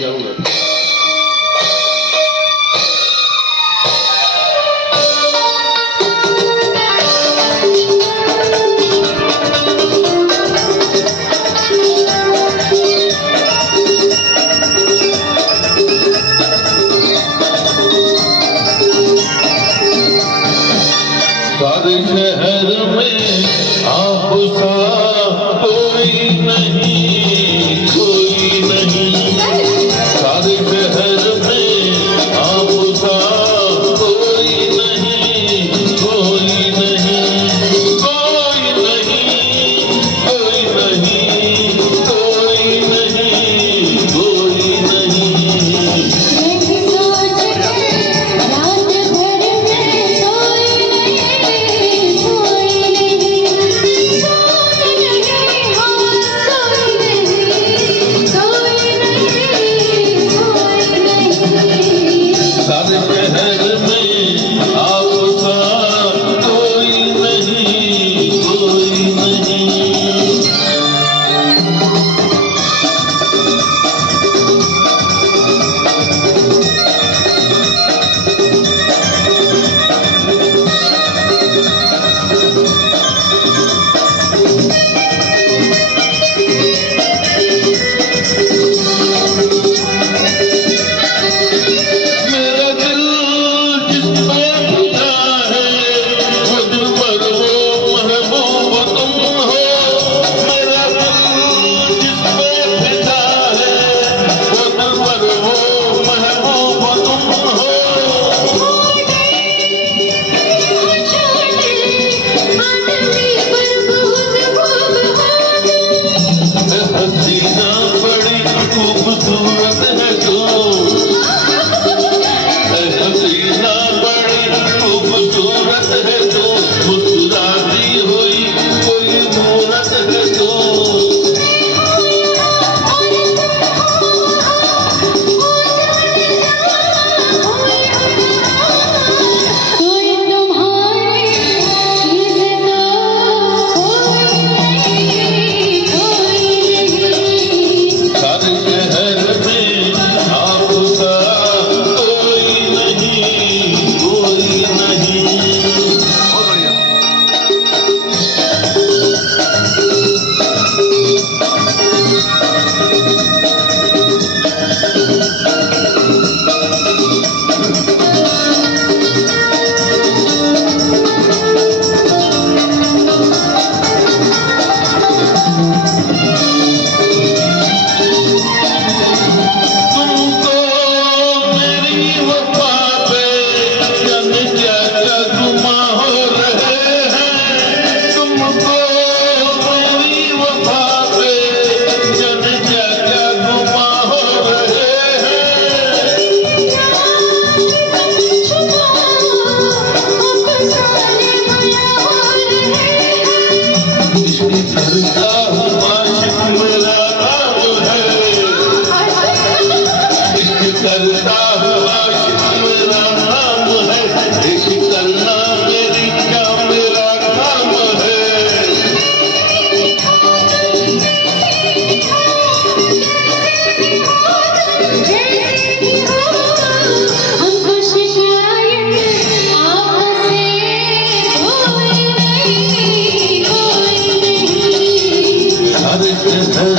जाऊंगा। सारे शहर में आप सा कोई नहीं, कोई नहीं। सारे शहर में आप सा कोई नहीं, कोई नहीं, कोई नहीं, कोई नहीं, कोई नहीं, कोई नहीं। सारे शहर में आप सा कोई नहीं, कोई नहीं। मेरा दिल जिस पे फिदा है वो दिलबर वो महबूब तुम हो। मेरा दिल जिस पे फिदा है वो दिलबर वो महबूब तुम हो। हसीना बड़ी खूबसूरत है तू, हसीना बड़ी खूबसूरत है तू, मुस्कुराती हुई कोई मूरत है तू। सारे शहर में आप सा कोई नहीं, कोई नहीं। बहुत बढ़िया। तुमको मेरी वफा पे जाने क्या क्या गुमा हो रहे हैं। तुमको मेरी वफा पे जाने क्या क्या गुमा हो रहे हैं। इश्क करता हूँ आशिक मेरा नाम है। इश्क करता हूँ आशिक मेरा नाम है। इश्क करना मेरी क्या मेरा काम है। सारे शहर